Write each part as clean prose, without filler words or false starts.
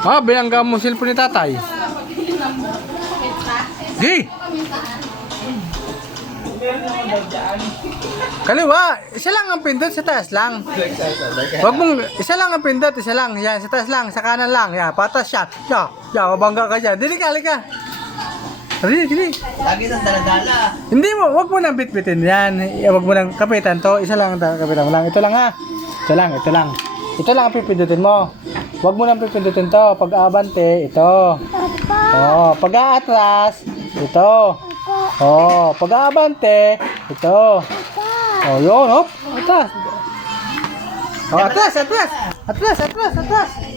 Ah, binangga mo cellphone ni tatay. Gi! Kaliwa, isa lang ang pindot, sa taas lang. Wag mong, isa lang ang pindot, isa lang. Yan, sa taas lang, sa kanan lang. Yan, patas siya. Ya, mabangga ka dyan. Dili ka, halika. Dili. Lagi ng daladala. Hindi mo, wag mo nang bitbitin yan. Wag mo nang kapitan to. Isa lang ang kapitan mo lang. Ito lang ha. Ito lang. Ito lang ang pipindutin mo. Wag mo nang pipindutin to. Pag aabante, ito. Oh, pag aatras, ito. Oh, pag aabante, ito. Oh, yun, hop. Atas. Oh, atras.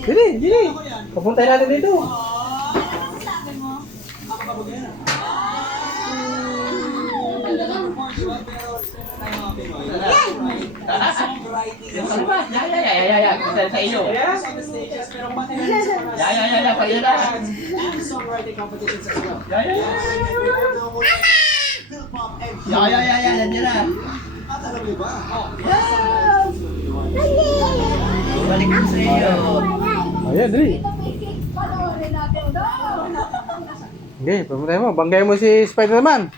Dili. Papuntay natin dito. Ya. Sa iyo. Ya. Pagyan na. Ya. Nandiyan na. Balik ko sa iyo. Ayan, dali. Okay, papuntay mo. Banggay mo si Spider-Man.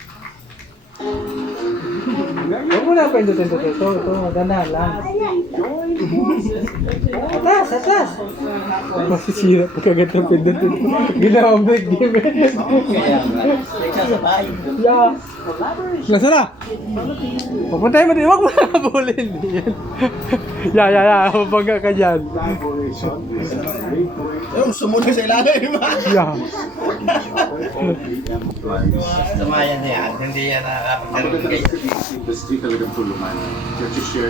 Huwag mo na pindutin to. Ito. Dandahan lang. Atas. Masisira pag agad ng pindutin mo. Ginawang break game. Yeah. Nasa na? Papuntay mo din. Huwag mo na kabulin. Ya. Mabangga ka dyan. Yung sumunod sa ilalim. Yeah. Samayan na yan. Hindi yan nakakapagdaroon. Hindi talagang tulungan. Just to share